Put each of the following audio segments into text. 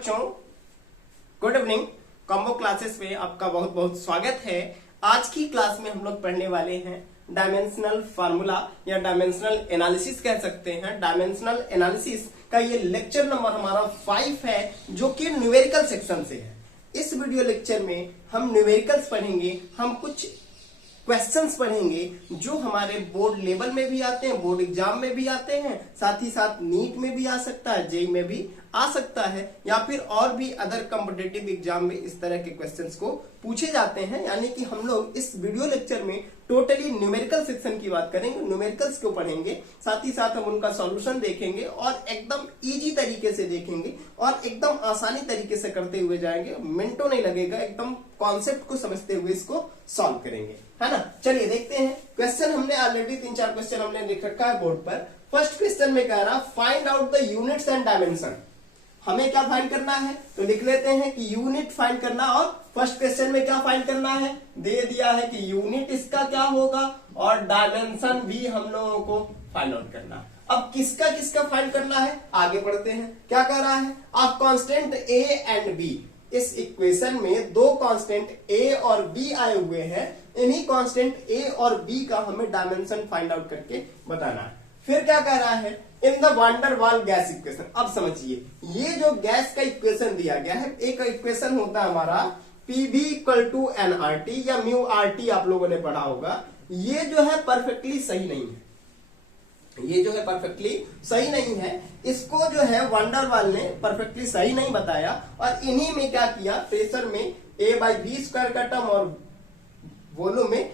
बच्चों, good evening. Combo classes में आपका बहुत बहुत स्वागत है। आज की क्लास में हम लोग पढ़ने वाले हैं डायमेंशनल फार्मूला या डायमेंशनल एनालिसिस कह सकते हैं। डायमेंशनल एनालिसिस का ये लेक्चर नंबर हमारा 5 है, जो कि न्यूमेरिकल सेक्शन से है। इस वीडियो लेक्चर में हम न्यूमेरिकल्स पढ़ेंगे, हम कुछ क्वेश्चंस पढ़ेंगे जो हमारे बोर्ड लेवल में भी आते हैं, बोर्ड एग्जाम में भी आते हैं, साथ ही साथ नीट में भी आ सकता है, जेई में भी आ सकता है, या फिर और भी अदर कॉम्पिटिटिव एग्जाम में इस तरह के क्वेश्चंस को पूछे जाते हैं। यानी कि हम लोग इस वीडियो लेक्चर में टोटली न्यूमेरिकल सेक्शन की बात करेंगे, न्यूमेरिकल्स को पढ़ेंगे, साथ ही साथ हम उनका सॉल्यूशन देखेंगे और एकदम इजी तरीके से देखेंगे और एकदम आसानी तरीके से करते हुए जाएंगे। मिनटों नहीं लगेगा, एकदम कॉन्सेप्ट को समझते हुए इसको सॉल्व करेंगे, है ना। चलिए देखते हैं क्वेश्चन। हमने ऑलरेडी 3-4 क्वेश्चन हमने लिख रखा है बोर्ड पर। फर्स्ट क्वेश्चन में कह रहा find out the units and dimension. हमें क्या फाइंड करना है, तो लिख लेते हैं कि यूनिट फाइंड करना। और फर्स्ट क्वेश्चन में क्या फाइंड करना है, दे दिया है कि यूनिट इसका क्या होगा और डायमेंशन भी हम लोगों को फाइंड आउट करना। अब किसका किसका फाइंड करना है, आगे बढ़ते हैं। क्या कह रहा है, आप कांस्टेंट ए एंड बी, इस इक्वेशन में दो कांस्टेंट ए और बी आए हुए हैं, इन्हीं कांस्टेंट ए और बी का हमें डायमेंशन फाइंड आउट करके बताना है। फिर क्या कह रहा है, इन द वांडर वाल गैस इक्वेशन। अब समझिए, ये जो गैस का इक्वेशन दिया गया है, एक इक्वेशन होता है हमारा PV equal to N R T या म्यू आर टी, आप लोगों ने पढ़ा होगा। ये जो है परफेक्टली सही नहीं है, ये जो है परफेक्टली सही नहीं है। इसको जो है वांडर वाल ने परफेक्टली सही नहीं बताया और इन्हीं में क्या किया, प्रेशर में a/v² का टर्म और वॉल्यूम में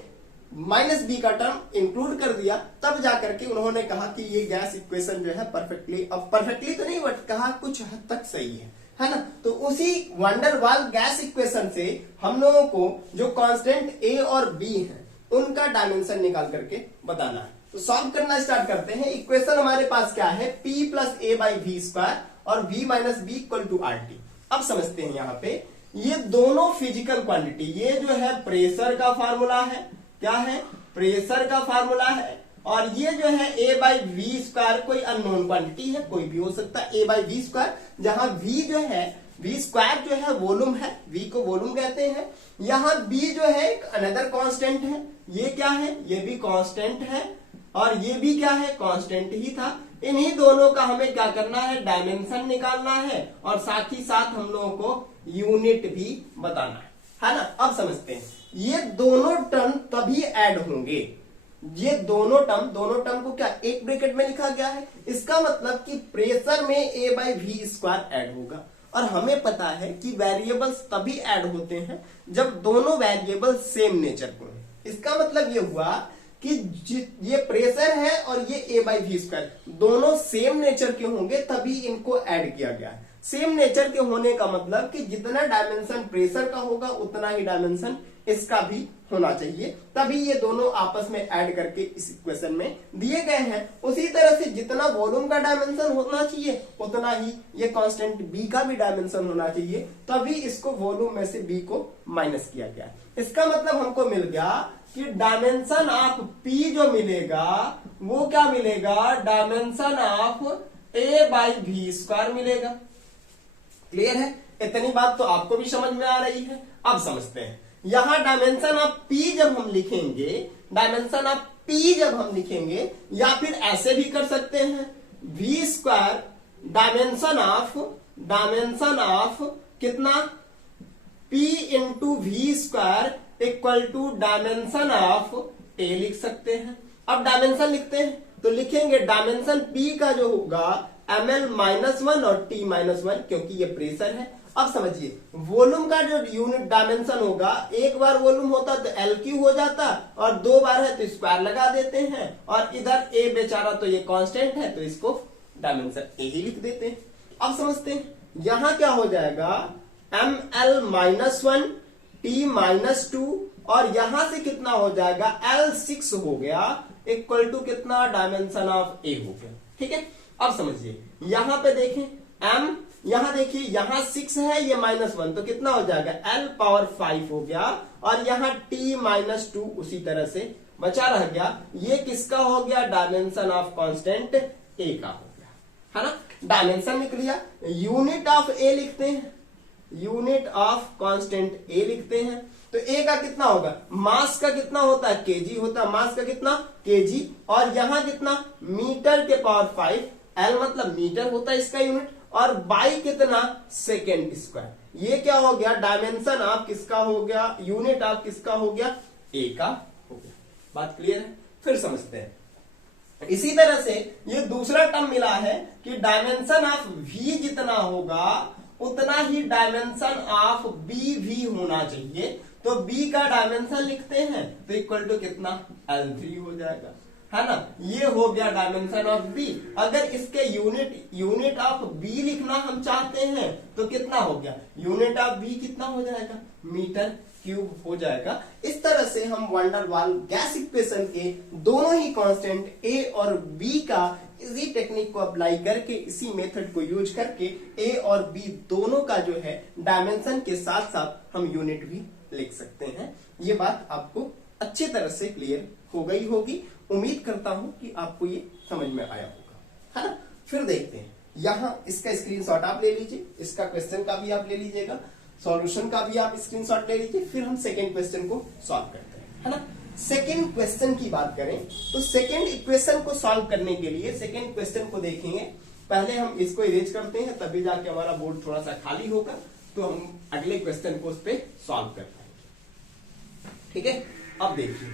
-b का टर्म इंक्लूड कर दिया। तब जाकर के उन्होंने कहा कि ये गैस इक्वेशन जो है परफेक्टली, अब परफेक्टली तो नहीं बट कहा कुछ हद तक सही है ना। तो उसी वांडर वाल गैस इक्वेशन से हम लोगों को जो कांस्टेंट ए और बी है उनका डायमेंशन निकाल करके बताना है। तो सॉल्व करना स्टार्ट करते हैं। इक्वेशन हमारे पास क्या है, p + a/v² और v - b = rt। अब समझते हैं, यहाँ पे ये दोनों फिजिकल क्वांटिटी, ये जो है प्रेशर का फार्मूला है, क्या है, प्रेशर का फार्मूला है, और ये जो है a/v² कोई अननोन क्वांटिटी है, कोई भी हो सकता है a/v², जहां v जो है v² जो है वॉल्यूम है, v को वॉल्यूम कहते हैं। यहाँ b जो है एक अनदर कांस्टेंट है, ये क्या है, ये भी कांस्टेंट है और ये भी क्या है, कांस्टेंट ही था। इन्हीं दोनों का हमें क्या करना है, डायमेंशन निकालना है और साथ ही साथ हम लोगों को यूनिट भी बताना है ना। अब समझते हैं, ये दोनों टर्म तभी ऐड होंगे, ये दोनों टर्म को क्या एक ब्रैकेट में लिखा गया है, इसका मतलब कि प्रेशर में a/v² ऐड होगा। और हमें पता है कि वेरिएबल्स तभी ऐड होते हैं जब दोनों वेरिएबल सेम नेचर को है। इसका मतलब ये हुआ कि ये प्रेशर है और ये a/v² दोनों सेम नेचर के होंगे, तभी इनको ऐड किया गया है। सेम नेचर के होने का मतलब कि जितना डायमेंशन प्रेशर का होगा उतना ही डायमेंशन इसका भी होना चाहिए, तभी ये दोनों आपस में ऐड करके इस इक्वेशन में दिए गए हैं। उसी तरह से जितना वॉल्यूम का डायमेंशन होना चाहिए उतना ही ये कांस्टेंट b का भी डायमेंशन होना चाहिए, तभी इसको वॉल्यूम में से b को माइनस किया गया। इसका मतलब हमको मिल गया कि डायमेंशन ऑफ p जो मिलेगा वो क्या मिलेगा, डायमेंशन ऑफ a/v² मिलेगा। क्लियर है, इतनी बात तो आपको भी समझ में आ रही है। अब समझते हैं, यहां डायमेंशन ऑफ p जब हम लिखेंगे, डायमेंशन ऑफ p जब हम लिखेंगे, या फिर ऐसे भी कर सकते हैं, v² डायमेंशन ऑफ कितना, p × v² equal to dimension of a लिख सकते हैं। अब डायमेंशन लिखते हैं तो लिखेंगे डायमेंशन p का जो होगा ml-1 और t-1, क्योंकि ये प्रेशर है। अब समझिए, वॉल्यूम का जो यूनिट डायमेंशन होगा, एक बार वॉल्यूम होता तो LQ हो जाता और दो बार है तो स्क्वायर लगा देते हैं, और इधर a बेचारा तो ये कांस्टेंट है तो इसको डायमेंशन a ही लिख देते हैं। अब समझते हैं, यहां क्या हो जाएगा, ml-1 t-2 और यहां से कितना हो जाएगा, L6 हो गया, इक्वल टू कितना, डायमेंशन ऑफ a हो गया। ठीक है, अब समझिए, यहां पे देखें m, यहां देखिए, यहां 6 है, ये -1 तो कितना हो जाएगा, L⁵ हो गया, और यहां t-2 उसी तरह से बचा रह गया। ये किसका हो गया, डायमेंशन ऑफ कांस्टेंट a का हो गया, है ना। डायमेंशन लिख लिया, यूनिट ऑफ ए लिखते हैं, यूनिट ऑफ कांस्टेंट ए लिखते हैं। तो ए का कितना होगा, मास का कितना होता है, केजी होता है, मास का कितना केजी, और यहां कितना मीटर के पावर 5, एल मतलब मीटर होता है इसका यूनिट, और बाई कितना सेकेंड स्क्वायर। ये क्या हो गया, डायमेंशन ऑफ किसका हो गया, यूनिट ऑफ किसका हो गया, ए का हो गया। बात क्लियर है, फिर समझते हैं। इसी तरह से ये दूसरा टर्म मिला है कि डायमेंशन ऑफ v जितना होगा उतना ही डायमेंशन ऑफ b भी होना चाहिए। तो b का डायमेंशन लिखते हैं तो इक्वल टू कितना, L3 हो जाएगा, है ना। ये हो गया डायमेंशन ऑफ b। अगर इसके यूनिट ऑफ b लिखना हम चाहते हैं तो कितना हो गया, यूनिट ऑफ b कितना हो जाएगा, मीटर क्यूब हो जाएगा। इस तरह से हम वैन डर वाल गैस इक्वेशन के दोनों ही कांस्टेंट a और b का इसी टेक्निक को अप्लाई करके, इसी मेथड को यूज करके a और b दोनों का जो है डायमेंशन के साथ साथ हम यूनिट भी लिख सकते हैं। ये बात आपको अच्छी तरह से क्लियर हो गई होगी। उम्मीद करता हूं कि आपको ये समझ में आया होगा, है ना। फिर देखते हैं, यहां इसका स्क्रीनशॉट आप ले लीजिए, इसका क्वेश्चन का भी आप ले लीजिएगा, सॉल्यूशन का भी आप स्क्रीनशॉट ले लीजिए। फिर हम सेकेंड क्वेश्चन को सॉल्व करते हैं, है ना। सेकेंड क्वेश्चन की बात करें तो सेकेंड इक्वेशन को सॉल्व करने के लिए सेकेंड क्वेश्चन को देखेंगे। पहले हम इसको इरेज करते हैं, तभी जाके हमारा बोर्ड थोड़ा सा खाली होगा, तो हम अगले क्वेश्चन को उस पर सॉल्व कर पाएंगे। ठीक है, अब देखिए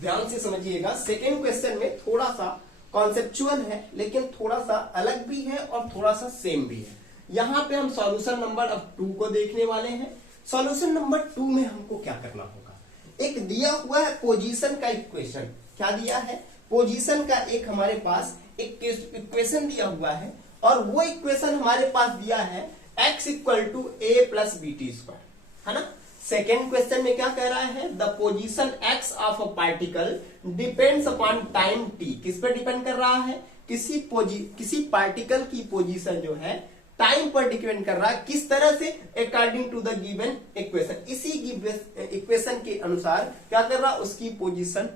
ध्यान से समझिएगा। सेकेंड क्वेश्चन में थोड़ा सा कॉन्सेप्चुअल है, लेकिन थोड़ा सा अलग भी है और थोड़ा सा सेम भी है। यहां पे हम सॉल्यूशन नंबर अब 2 को देखने वाले हैं। सॉल्यूशन नंबर 2 में हमको क्या करना होगा, एक दिया हुआ है पोजीशन का इक्वेशन। क्या दिया है, पोजीशन का एक हमारे पास एक इक्वेशन दिया हुआ है, और वो इक्वेशन हमारे पास दिया है x equal to A plus B T square, है ना। सेकेंड क्वेश्चन में क्या कह रहा है, the position x of a particle depends upon time t। किस पे डिपेंड कर रहा है, किसी पार्टिकल की पोजीशन जो है टाइम पर डिपेंड कर रहा है। किस तरह से, according to the given equation. इसी इक्वेशन के अनुसार क्या कर रहा है, उसकी पोजीशन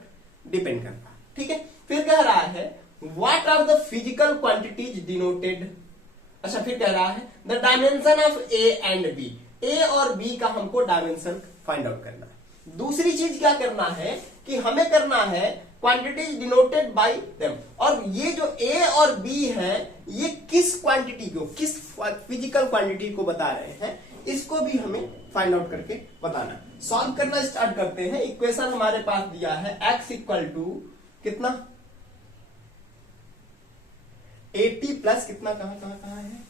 डिपेंड कर रहा है। ठीक है, फिर कह रहा है what are the physical quantities denoted. अच्छा, फिर कह रहा है the dimension of A and B. A और बी का हमको डायमेंशन फाइंड आउट करना है। दूसरी चीज क्या करना है कि हमें करना है क्वांटिटीज डिनोटेड बाय देम। और ये जो ए और बी है ये किस क्वांटिटी को, किस फिजिकल क्वांटिटी को बता रहे हैं, इसको भी हमें फाइंड आउट करके बताना। सॉल्व करना स्टार्ट करते हैं। इक्वेशन हमारे पास दिया है x इक्वल टू कितना, 80 प्लस कितना, कहां है,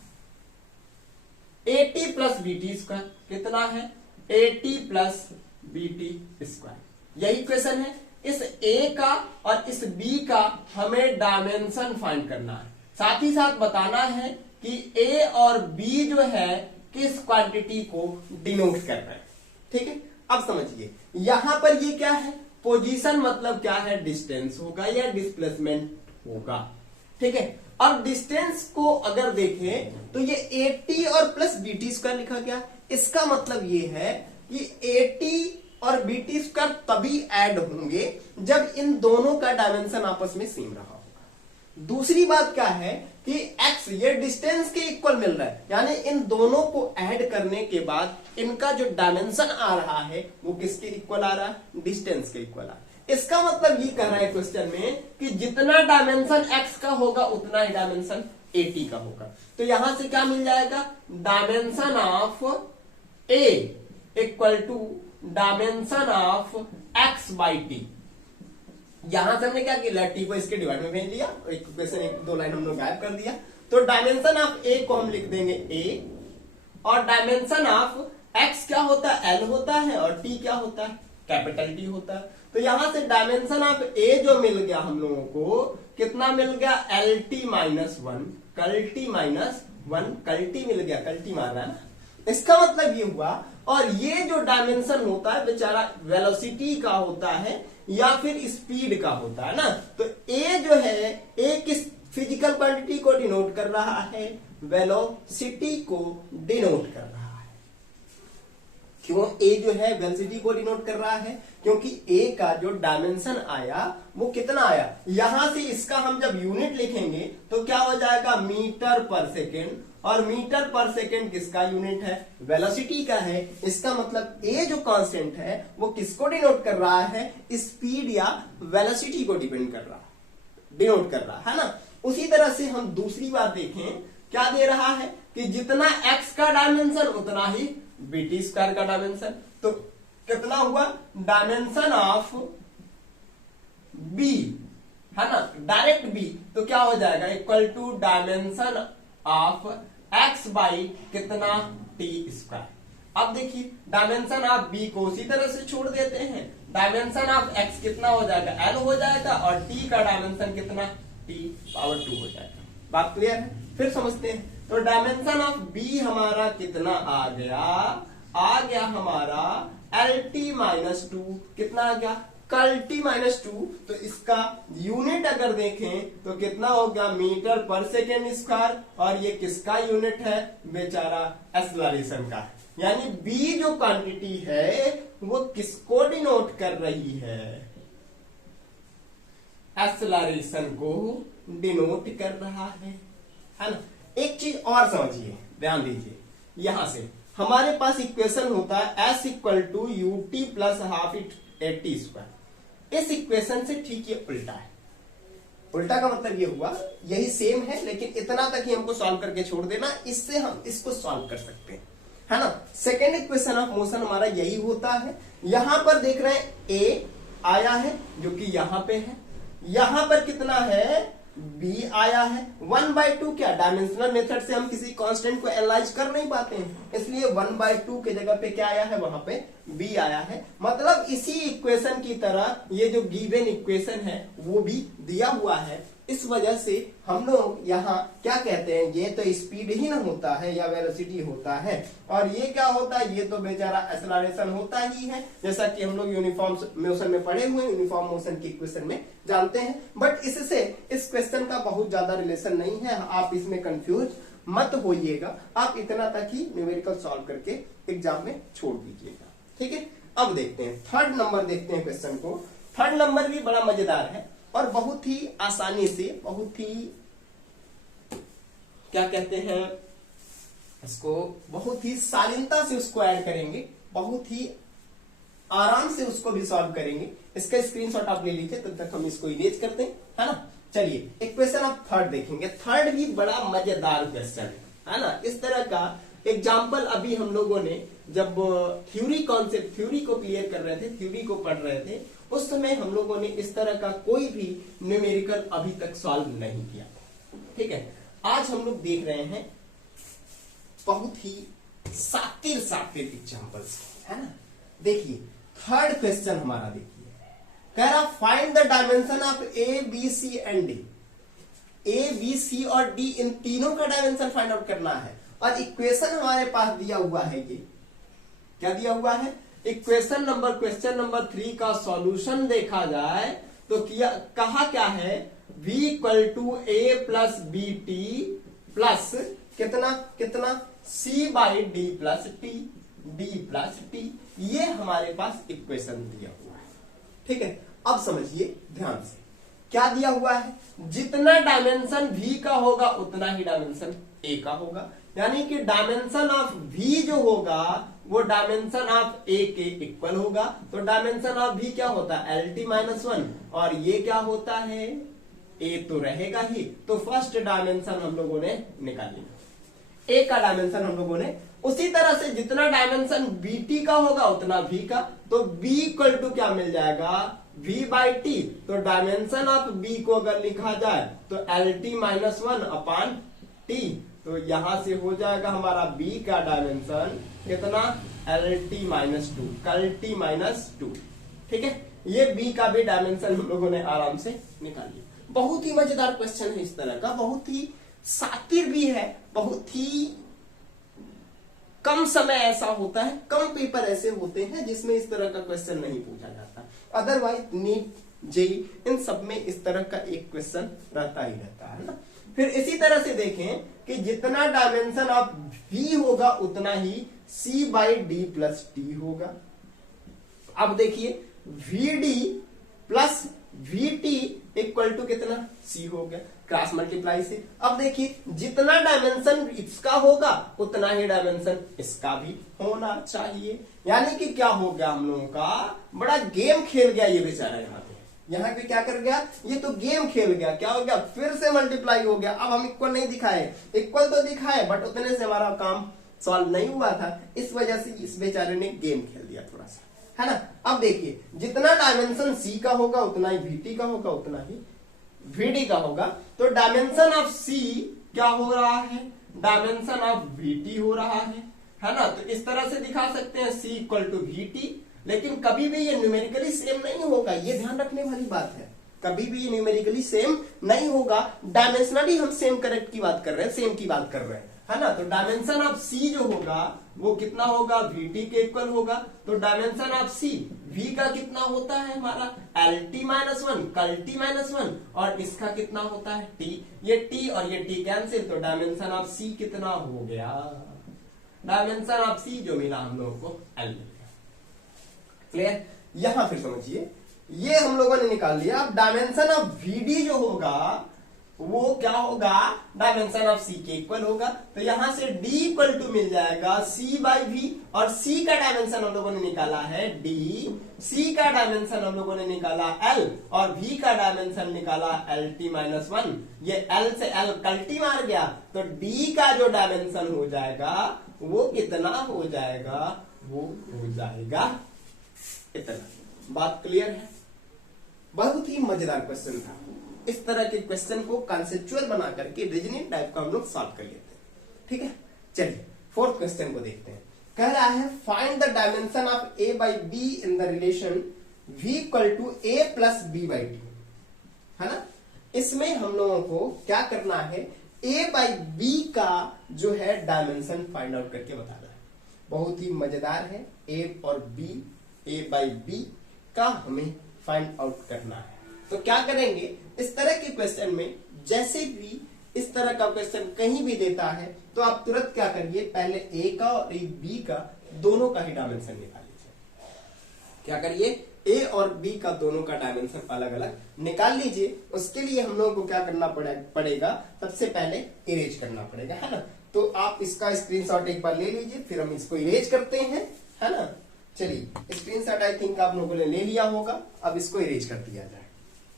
80 प्लस बी टी स्क्वायर कितना है, 80 प्लस बी टी स्क्वायर। यही इक्वेशन है। इस a का और इस b का हमें डायमेंशन फाइंड करना है। साथ ही साथ बताना है कि a और b जो है किस क्वांटिटी को डिनोट कर रहे हैं। ठीक है, अब समझिए यहां पर ये क्या है, पोजीशन मतलब क्या है, डिस्टेंस होगा या डिस्प्लेसमेंट होगा। ठीक है, अब डिस्टेंस को अगर देखें तो ये 80 और प्लस बी टी स्क्वायर लिखा गया। इसका मतलब ये है कि 80 और बी टी स्क्वायर तभी ऐड होंगे जब इन दोनों का डायमेंशन आपस में सेम रहा होगा। दूसरी बात क्या है कि x ये डिस्टेंस के इक्वल मिल रहा है, यानी इन दोनों को ऐड करने के बाद इनका जो डायमेंशन आ रहा है वो किसके इक्वल आ रहा है, डिस्टेंस के इक्वल आ रहा है। इसका मतलब ये कह रहा है क्वेश्चन में कि जितना डायमेंशन x का होगा उतना ही डायमेंशन 80 का होगा। तो यहां से क्या मिल जाएगा, dimension of a equal to dimension of x by T. यहां से हमने क्या किया, टी को इसके डिवाइड में भेज दिया, एक क्वेश्चन एक दो लाइन हमने गायब कर दिया। तो डायमेंशन ऑफ a को हम लिख देंगे a, और डायमेंशन ऑफ x क्या होता है, l होता है, और t क्या होता है, कैपिटल T होता है। तो यहां से डायमेंशन ऑफ a जो मिल गया हम लोगों को, कितना मिल गया, LT माइनस 1, कल T माइनस 1, कल T मिल गया, कल T मार रहा है ना। इसका मतलब ये हुआ, और ये जो डायमेंशन होता है बेचारा वेलोसिटी का होता है या फिर स्पीड का होता है ना। तो a जो है, a किस फिजिकल क्वांटिटी को डिनोट कर रहा है, वेलोसिटी को डिनोट कर रहा है। क्यों ए जो है वेलोसिटी को डिनोट कर रहा है? क्योंकि ए का जो डायमेंशन आया वो कितना आया, यहां से इसका हम जब यूनिट लिखेंगे तो क्या हो जाएगा, मीटर पर सेकेंड, और मीटर पर सेकेंड किसका यूनिट है, वेलोसिटी का है। इसका मतलब ए जो कांस्टेंट है वो किसको डिनोट कर रहा है, स्पीड या वेलोसिटी को डिनोट कर रहा है ना। उसी तरह से हम दूसरी बात देखें, क्या दे रहा है कि जितना एक्स का डायमेंशन उतना ही बीटी स्क्वायर का डायमेंशन। तो कितना हुआ, डायमेंशन ऑफ बी है ना, डायरेक्ट बी, तो क्या हो जाएगा, equal to dimension of X by कितना टी स्क्वायर। अब देखिए डायमेंशन ऑफ बी को उसी तरह से छोड़ देते हैं, डायमेंशन ऑफ एक्स कितना हो जाएगा, एल हो जाएगा, और टी का डायमेंशन कितना, टी पावर 2 हो जाएगा। बात क्लियर है? फिर समझते हैं। तो डायमेंशन ऑफ बी हमारा कितना आ गया हमारा एल टी माइनस 2, कितना आ गया, कल टी माइनस 2। तो इसका यूनिट अगर देखें तो कितना हो गया, मीटर पर सेकेंड स्क्वायर, और ये किसका यूनिट है, बेचारा एक्सेलरेशन का। यानी बी जो क्वांटिटी है वो किसको डिनोट कर रही है, एक्सेलरेशन को डिनोट कर रहा है ना। एक चीज और समझिए, ध्यान दीजिए, यहां से हमारे पास इक्वेशन होता है s equal to U T plus half A T square. इस इक्वेशन से ठीक ये उल्टा है। उल्टा का मतलब ये हुआ, यही सेम है लेकिन इतना तक ही हमको सॉल्व करके छोड़ देना, इससे हम इसको सॉल्व कर सकते हैं, है ना। सेकेंड इक्वेशन ऑफ मोशन हमारा यही होता है। यहां पर देख रहे हैं ए आया है जो कि यहां पे है, यहां पर कितना है, बी आया है। 1/2 क्या, डायमेंशनल मेथड से हम किसी कांस्टेंट को एनालाइज कर नहीं पाते हैं, इसलिए 1/2 के जगह पे क्या आया है, वहां पे बी आया है। मतलब इसी इक्वेशन की तरह ये जो गिवन इक्वेशन है वो भी दिया हुआ है। इस वजह से हम लोग यहाँ क्या कहते हैं, ये तो स्पीड ही ना होता है या वेलोसिटी होता है, और ये क्या होता है, ये तो बेचारा एक्सेलरेशन होता ही है, जैसा कि हम लोग यूनिफॉर्म मोशन में पढ़े हुए, यूनिफॉर्म मोशन की इक्वेशन में जानते हैं। बट इससे इस क्वेश्चन का बहुत ज्यादा रिलेशन नहीं है, आप इसमें कंफ्यूज मत होइएगा, आप इतना तक ही न्यूमेरिकल सॉल्व करके एग्जाम में छोड़ दीजिएगा, ठीक है। अब देखते हैं थर्ड नंबर, देखते हैं क्वेश्चन को। थर्ड नंबर भी बड़ा मजेदार है और बहुत ही आसानी से, बहुत ही क्या कहते हैं इसको, बहुत ही शालीनता से उसको ऐड करेंगे, बहुत ही आराम से उसको भी सॉल्व करेंगे। इसका स्क्रीनशॉट आप ले लीजिए, तब तक हम इसको इरेज करते हैं, है ना। चलिए इक्वेशन आप थर्ड देखेंगे। थर्ड भी बड़ा मजेदार क्वेश्चन है ना। इस तरह का एग्जाम्पल अभी हम लोगों ने जब थ्योरी कॉन्सेप्ट, थ्योरी को क्लियर कर रहे थे, थ्योरी को पढ़ रहे थे, उस समय हम लोगों ने इस तरह का कोई भी न्यूमेरिकल अभी तक सॉल्व नहीं किया, ठीक है। आज हम लोग देख रहे हैं बहुत ही सातिर एग्जाम्पल्स, है ना। देखिए थर्ड क्वेश्चन हमारा, देखिए कह रहा find the dimension of A B C and D. A B C और डी इन तीनों का डायमेंशन फाइंड आउट करना है, और इक्वेशन हमारे पास दिया हुआ है, ये क्या दिया हुआ है, इक्वेशन नंबर, क्वेश्चन नंबर 3 का सॉल्यूशन देखा जाए तो कहा क्या है, v equal to A plus B T plus कितना c by D plus T, ये हमारे पास इक्वेशन दिया हुआ है, ठीक है। अब समझिए ध्यान से, क्या दिया हुआ है, जितना डायमेंशन v का होगा उतना ही डायमेंशन a का होगा, यानी कि डायमेंशन ऑफ v जो होगा वो डायमेंशन ऑफ a के इक्वल होगा। तो डायमेंशन ऑफ v क्या होता है, LT माइनस 1, और ये क्या होता है, a तो रहेगा ही। तो फर्स्ट डायमेंशन हम लोगों ने निकाल लिया, a का डायमेंशन हम लोगों ने। उसी तरह से जितना डायमेंशन bt का होगा उतना v का, तो b इक्वल टू क्या मिल जाएगा, v बाई टी। तो डायमेंशन ऑफ b को अगर लिखा जाए तो LT माइनस 1 अपॉन t, तो यहां से हो जाएगा हमारा b का डायमेंशन कितना, LT माइनस 2, कल t माइनस 2, ठीक है। ये b का भी डायमेंशन हम लोगों ने आराम से निकाल लिया। बहुत ही मजेदार क्वेश्चन है इस तरह का, बहुत ही सातिर भी है, बहुत ही कम समय ऐसा होता है, कम पेपर ऐसे होते हैं जिसमें इस तरह का क्वेश्चन नहीं पूछा जाता। अदरवाइज नीट जेई इन सब में इस तरह का एक क्वेश्चन रहता ही रहता है ना। फिर इसी तरह से देखें कि जितना डायमेंशन ऑफ v होगा उतना ही C by D plus T होगा। अब देखिए VD plus VT equal to कितना, C हो गया, क्रॉस मल्टीप्लाई से। अब देखिए जितना डायमेंशन इसका होगा उतना ही डायमेंशन इसका भी होना चाहिए। यानी कि क्या हो गया, हम लोगों का बड़ा गेम खेल गया ये बेचारा। यहाँ पे क्या कर गया, ये तो गेम खेल गया। क्या हो गया, फिर से मल्टीप्लाई हो गया। अब हम इक्वल नहीं दिखाए, इक्वल तो दिखाए बट उतने से हमारा काम सॉल्व नहीं हुआ था। इस वजह से इस बेचारे ने गेम खेल दिया थोड़ा सा, है ना। अब देखिए जितना डायमेंशन C का होगा उतना ही VT का होगा, उतना ही VD का होगा। तो डायमेंशन ऑफ C क्या हो रहा है, डायमेंशन ऑफ VT हो रहा है ना। तो इस तरह से दिखा सकते हैं C इक्वल टू VT। लेकिन कभी भी ये न्यूमेरिकली सेम नहीं होगा, ये ध्यान रखने वाली बात है। कभी भी ये न्यूमेरिकली सेम नहीं होगा, डायमेंशनली हम सेम करेक्ट की बात कर रहे हैं, सेम की बात कर रहे हैं, है ना। तो डायमेंशन ऑफ C जो होगा वो कितना होगा, VT के इक्वल होगा। तो डायमेंशन ऑफ C V का कितना होता है हमारा LT माइनस 1, कल्टी माइनस 1, और इसका कितना होता है T। ये T और ये T कैंसिल, तो डायमेंशन ऑफ C कितना हो गया, डायमेंशन ऑफ C जो मिला हम लोगों को L मिल गया। क्लियर। यहां फिर समझिए, ये हम लोगों ने निकाल लिया। अब डायमेंशन ऑफ VD जो होगा वो क्या होगा, डायमेंशन ऑफ C के इक्वल होगा। तो यहां से D इक्वल टू मिल जाएगा C बाई V, और C का डायमेंशन हम लोगों ने निकाला है D, C का डायमेंशन हम लोगों ने निकाला L, और V का डायमेंशन निकाला LT माइनस 1। ये L से L कल्टी मार गया, तो D का जो डायमेंशन हो जाएगा वो कितना हो जाएगा, वो हो जाएगा इतना। बात क्लियर है। बहुत ही मजेदार क्वेश्चन था। इस तरह के क्वेश्चन को कॉन्सेप्चुअल बना करके रीजनिंग टाइप का हम लोग सॉल्व कर लेते हैं। ठीक है, चलिए फोर्थ क्वेश्चन को देखते हैं। कह रहा है find the dimension of A by B in the relation V equal to A plus B by T, है ना। इसमें हम लोगों को क्या करना है, A बाई B का जो है डायमेंशन फाइंड आउट करके बताना है। बहुत ही मजेदार है। A और B, A बाई B का हमें फाइंड आउट करना है। तो क्या करेंगे, इस तरह के क्वेश्चन में जैसे भी इस तरह का क्वेश्चन कहीं भी देता है तो आप तुरंत क्या करिए, पहले A का और B का दोनों का ही डायमेंशन निकाल लीजिए। क्या करिए, A और B का दोनों का डायमेंशन अलग अलग निकाल लीजिए। उसके लिए हम लोगों को क्या करना पड़ेगा, सबसे पहले इरेज करना पड़ेगा, है ना। तो आप इसका स्क्रीनशॉट एक बार ले लीजिए, फिर हम इसको इरेज करते हैं, है ना। चलिए स्क्रीनशॉट आई थिंक आप लोगों ने ले लिया होगा। अब इसको इरेज कर दिया जाए।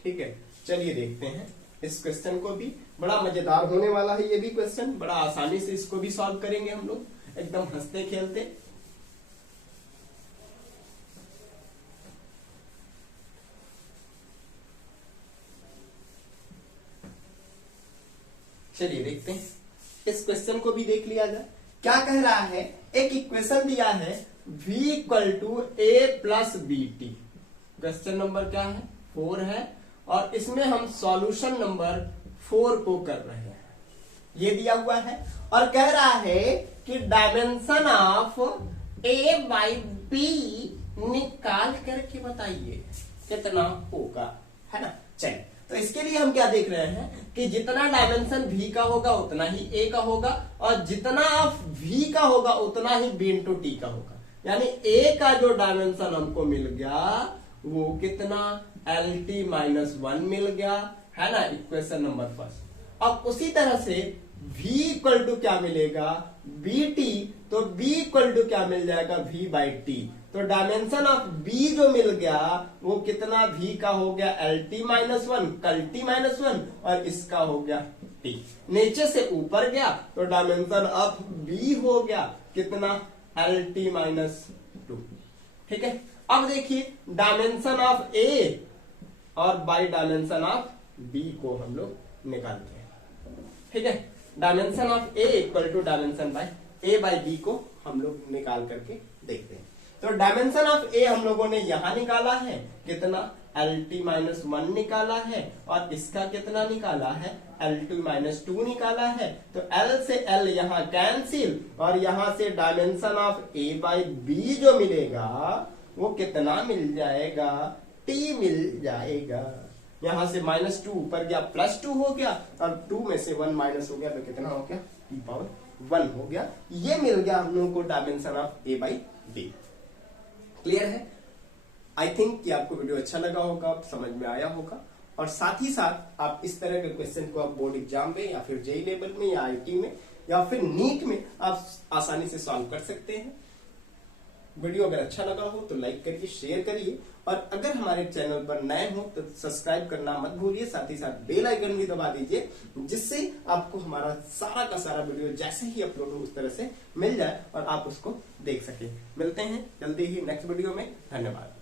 ठीक है, चलिए देखते हैं इस क्वेश्चन को भी। बड़ा मजेदार होने वाला है ये भी क्वेश्चन, बड़ा आसानी से इसको भी सॉल्व करेंगे हम लोग, एकदम हंसते खेलते। चलिए देखते हैं, इस क्वेश्चन को भी देख लिया जाए। क्या कह रहा है, एक इक्वेशन दिया है V equal to A plus BT। Question number क्या है, 4 है, और इसमें हम सॉल्यूशन नंबर 4 को कर रहे हैं। ये दिया हुआ है और कह रहा है कि dimension of A by B निकाल करके बताइए कितना होगा, है ना। चलिए, तो इसके लिए हम क्या देख रहे हैं कि जितना डायमेंशन V का होगा उतना ही A का होगा, और जितना ऑफ V का होगा उतना ही B इंटू T का होगा। यानी A का जो डायमेंशन हमको मिल गया वो कितना, LT माइनस 1 मिल गया, है ना, इक्वेशन नंबर फर्स्ट। अब उसी तरह से V इक्वल टू क्या मिलेगा, BT, तो B इक्वल टू क्या मिल जाएगा, V बाई T। तो डायमेंशन ऑफ B जो मिल गया वो कितना, V का हो गया LT माइनस 1, कल्टी माइनस 1, और इसका हो गया T। नीचे से ऊपर गया तो डायमेंशन ऑफ B हो गया कितना, LT माइनस 2। ठीक है, अब देखिए डायमेंशन ऑफ A और बाई डायमेंशन ऑफ B को हम लोग निकालते हैं। ठीक है, dimension of A equal to dimension by A by B को हम लोग निकाल करके देखते हैं। तो डायमेंशन ऑफ A हम लोगों ने यहां निकाला है कितना, LT माइनस 1 निकाला है, और इसका कितना निकाला है, LT माइनस 2 निकाला है। तो L से L यहां कैंसिल, और यहां से dimension of A by B जो मिलेगा वो कितना मिल जाएगा, T मिल जाएगा। यहाँ से -2 ऊपर गया +2 हो गया, और 2 में से 1 माइनस हो गया तो कितना हो गया, e⁻1 हो गया। ये मिल गया हम लोगों को डायमेंशन ऑफ a/b। क्लियर है? आई थिंक कि आपको वीडियो अच्छा लगा होगा, समझ में आया होगा, और साथ ही साथ आप इस तरह के क्वेश्चन को आप बोर्ड एग्जाम में या फिर जेईई लेवल में या आईटी में या फिर नीट में आप आसानी से सॉल्व कर सकते हैं। वीडियो अगर अच्छा लगा हो तो लाइक करिए, शेयर करिए, और अगर हमारे चैनल पर नए हो तो सब्सक्राइब करना मत भूलिए, साथ ही साथ बेल आइकन भी दबा दीजिए, जिससे आपको हमारा सारा का सारा वीडियो जैसे ही अपलोड हो उस तरह से मिल जाए और आप उसको देख सकें। मिलते हैं जल्दी ही नेक्स्ट वीडियो में। धन्यवाद।